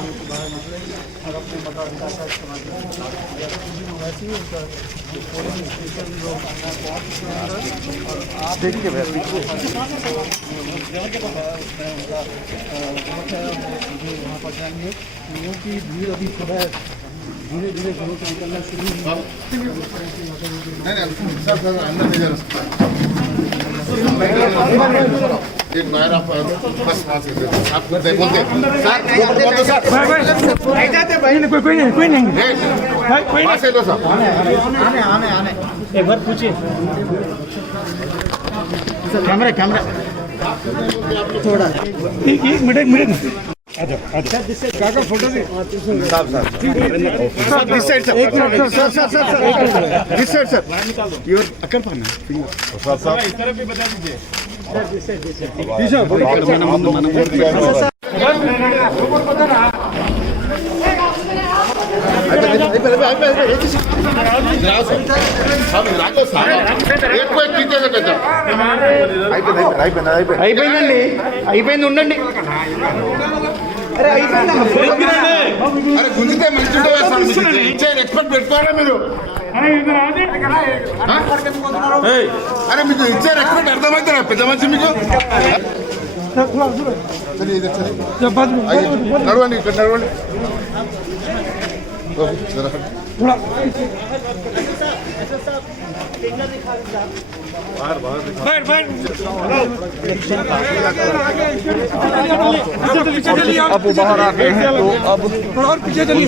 और अपने मताधिकार का इस्तेमाल वैसे ही उनका आप देखिए वहाँ पर जाएंगे। लोगों की भीड़ अभी सुबह धीरे धीरे घरों से निकलना शुरू एक बार आप बस आप बोलते कोई नहीं पास है लो साहब आने एक बार पूछिए कैमरा थोड़ा एक मिनट काका फोटो दे साहब this side sir this side sir your अकल पाना साहब इस तरफ भी बता दीजिए అయిపోయింది ఉండండి అరే గుంజితే మంచి ఇచ్చే ఎక్స్పెక్ట్ పెట్టుకోవాలా మీరు అరే మీకు ఇచ్చే రెస్పెక్ట్ అర్థమవుతారా పెద్ద మనిషి మీకు నడవండి ఇక్కడ నడవండి अब बाहर आ गए हैं तो अब थोड़ा और पीछे चलिए।